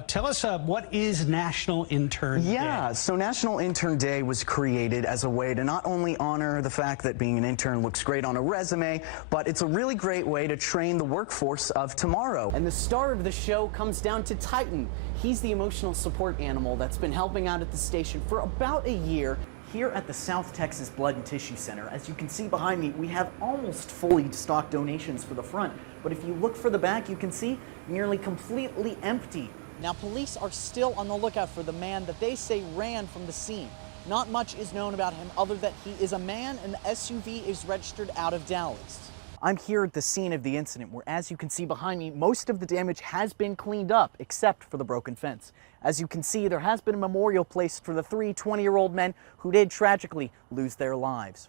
Tell us what is National Intern Day? Yeah, so National Intern Day was created as a way to not only honor the fact that being an intern looks great on a resume, but it's a really great way to train the workforce of tomorrow. And the star of the show comes down to Titan. He's the emotional support animal that's been helping out at the station for about a year. Here at the South Texas Blood and Tissue Center, as you can see behind me, we have almost fully stocked donations for the front. But if you look for the back, you can see nearly completely empty. Now, police are still on the lookout for the man that they say ran from the scene. Not much is known about him other than he is a man and the SUV is registered out of Dallas. I'm here at the scene of the incident where, as you can see behind me, most of the damage has been cleaned up except for the broken fence. As you can see, there has been a memorial placed for the three 20-year-old men who did tragically lose their lives.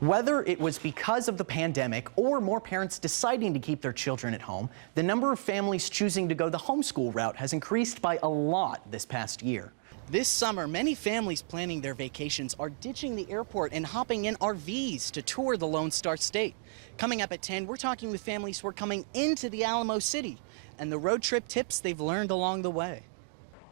Whether it was because of the pandemic or more parents deciding to keep their children at home, the number of families choosing to go the homeschool route has increased by a lot this past year. This summer, many families planning their vacations are ditching the airport and hopping in RVs to tour the Lone Star State. Coming up at 10, we're talking with families who are coming into the Alamo City and the road trip tips they've learned along the way.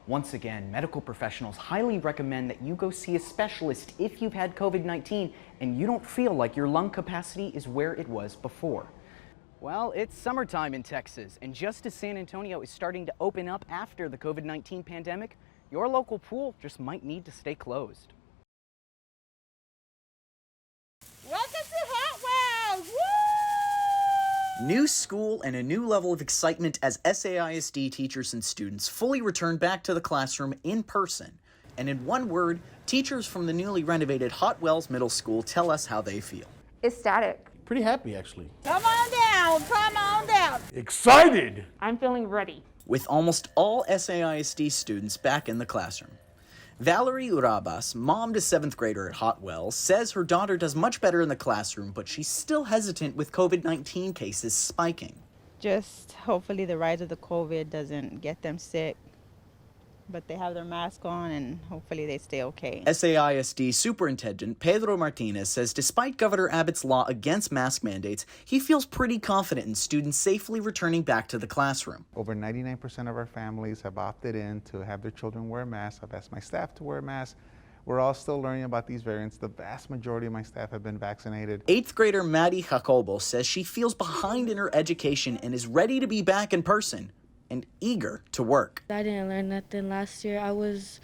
Once again, medical professionals highly recommend that you go see a specialist if you've had COVID-19 and you don't feel like your lung capacity is where it was before. Well, it's summertime in Texas, and just as San Antonio is starting to open up after the COVID-19 pandemic, your local pool just might need to stay closed. Welcome to Hot Wheels! Woo! New school and a new level of excitement as SAISD teachers and students fully return back to the classroom in person. And in one word, teachers from the newly renovated Hot Wells Middle School tell us how they feel. Ecstatic. Pretty happy, actually. Come on down, come on down. Excited! I'm feeling ready. With almost all SAISD students back in the classroom. Valerie Urabas, mom to 7th grader at Hot Wells, says her daughter does much better in the classroom, but she's still hesitant with COVID-19 cases spiking. Just hopefully the rise of the COVID doesn't get them sick, but they have their mask on and hopefully they stay okay. SAISD Superintendent Pedro Martinez says despite Governor Abbott's law against mask mandates, he feels pretty confident in students safely returning back to the classroom. Over 99% of our families have opted in to have their children wear masks. I've asked my staff to wear masks. We're all still learning about these variants. The vast majority of my staff have been vaccinated. 8th grader Maddie Jacobo says she feels behind in her education and is ready to be back in person and eager to work. I didn't learn nothing last year. I was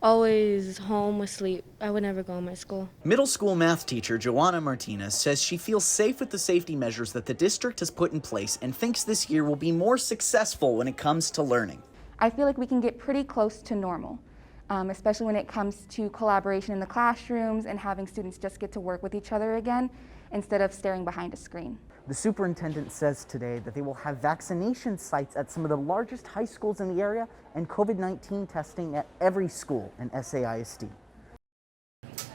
always home asleep. I would never go to my school. Middle school math teacher Joanna Martinez says she feels safe with the safety measures that the district has put in place and thinks this year will be more successful when it comes to learning. I feel like we can get pretty close to normal, especially when it comes to collaboration in the classrooms and having students just get to work with each other again instead of staring behind a screen. The superintendent says today that they will have vaccination sites at some of the largest high schools in the area and COVID-19 testing at every school in SAISD.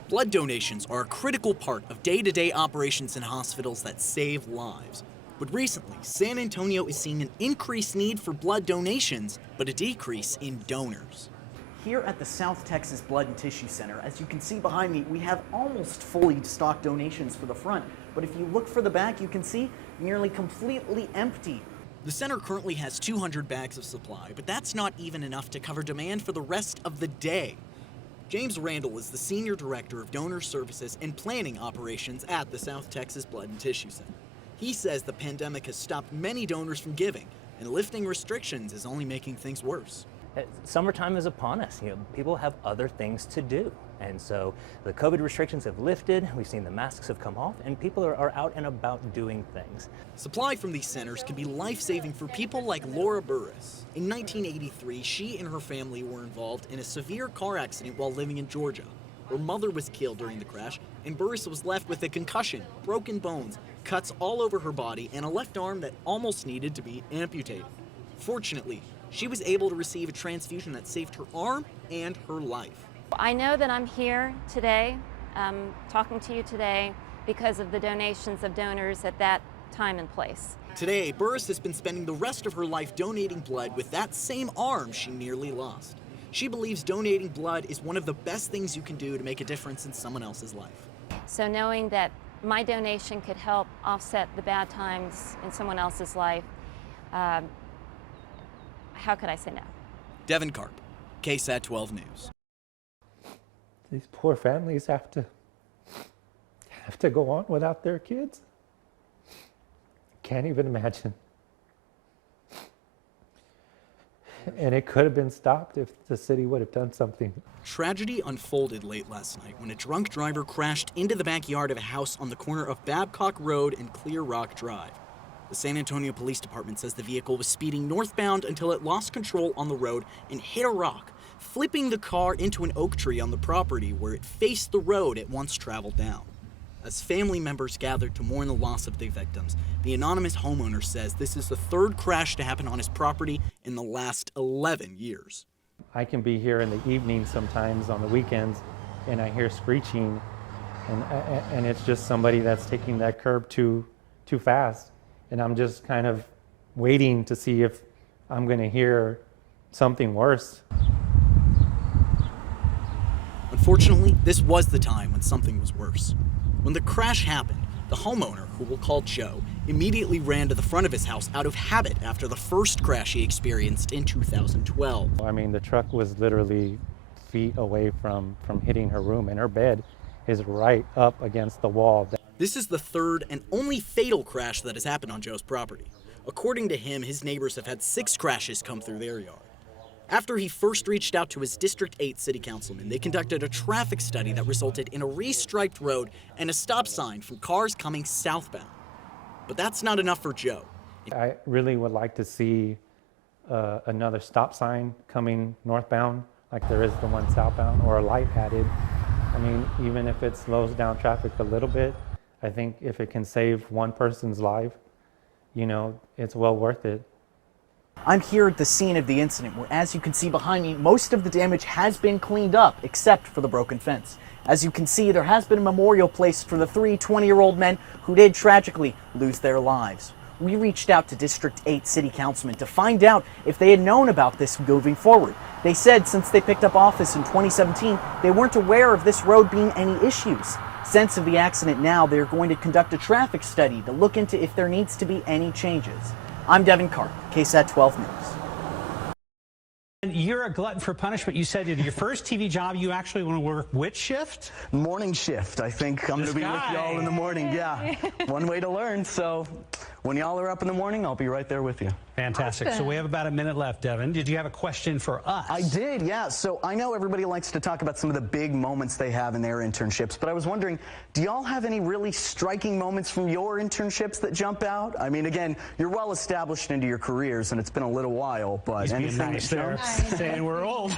Blood donations are a critical part of day-to-day operations in hospitals that save lives. But recently, San Antonio is seeing an increased need for blood donations, but a decrease in donors. Here at the South Texas Blood and Tissue Center, as you can see behind me, we have almost fully stocked donations for the front. But if you look for the back, you can see nearly completely empty. The center currently has 200 bags of supply, but that's not even enough to cover demand for the rest of the day. James Randall is the Senior Director of Donor Services and Planning Operations at the South Texas Blood and Tissue Center. He says the pandemic has stopped many donors from giving, and lifting restrictions is only making things worse. Summertime is upon us. People have other things to do. And so the COVID restrictions have lifted, we've seen the masks have come off, and people are out and about doing things. Supply from these centers can be life-saving for people like Laura Burris. In 1983, she and her family were involved in a severe car accident while living in Georgia. Her mother was killed during the crash, and Burris was left with a concussion, broken bones, cuts all over her body, and a left arm that almost needed to be amputated. Fortunately, she was able to receive a transfusion that saved her arm and her life. I know that I'm here today, talking to you today, because of the donations of donors at that time and place. Today, Burris has been spending the rest of her life donating blood with that same arm she nearly lost. She believes donating blood is one of the best things you can do to make a difference in someone else's life. So knowing that my donation could help offset the bad times in someone else's life how could I say no? Devan Karp, KSAT 12 News. These poor families have to go on without their kids. Can't even imagine. And it could have been stopped if the city would have done something. Tragedy unfolded late last night when a drunk driver crashed into the backyard of a house on the corner of Babcock Road and Clear Rock Drive. The San Antonio Police Department says the vehicle was speeding northbound until it lost control on the road and hit a rock, flipping the car into an oak tree on the property where it faced the road it once traveled down. As family members gathered to mourn the loss of the victims, the anonymous homeowner says this is the third crash to happen on his property in the last 11 years. I can be here in the evening sometimes on the weekends and I hear screeching and it's just somebody that's taking that curb too fast. And I'm just kind of waiting to see if I'm going to hear something worse. Unfortunately, this was the time when something was worse. When the crash happened, the homeowner, who we'll call Joe, immediately ran to the front of his house out of habit after the first crash he experienced in 2012. I mean, the truck was literally feet away from hitting her room, and her bed is right up against the wall. This is the third and only fatal crash that has happened on Joe's property. According to him, his neighbors have had 6 crashes come through their yard. After he first reached out to his District 8 city councilman, they conducted a traffic study that resulted in a restriped road and a stop sign for cars coming southbound. But that's not enough for Joe. I really would like to see another stop sign coming northbound, like there is the one southbound, or a light added. I mean, even if it slows down traffic a little bit, I think if it can save one person's life, you know, it's well worth it. I'm here at the scene of the incident where, as you can see behind me, most of the damage has been cleaned up except for the broken fence. As you can see, there has been a memorial placed for the 3 20-year-old men who did tragically lose their lives. We reached out to District 8 City Councilmen to find out if they had known about this moving forward. They said since they picked up office in 2017, they weren't aware of this road being any issues. Since of the accident now, they're going to conduct a traffic study to look into if there needs to be any changes. I'm Devan Karp, KSAT 12 News. And you're a glutton for punishment. You said in your first TV job, you actually want to work which shift? Morning shift. I think I'm going to be with y'all in the morning. Yeah, one way to learn. So when y'all are up in the morning, I'll be right there with you. Fantastic. Awesome. So we have about a minute left, Devan. Did you have a question for us? I did, yeah. So I know everybody likes to talk about some of the big moments they have in their internships, but I was wondering, do y'all have any really striking moments from your internships that jump out? I mean, again, you're well established into your careers, and it's been a little while, but He's being anything nice that there, jumps? saying we're old.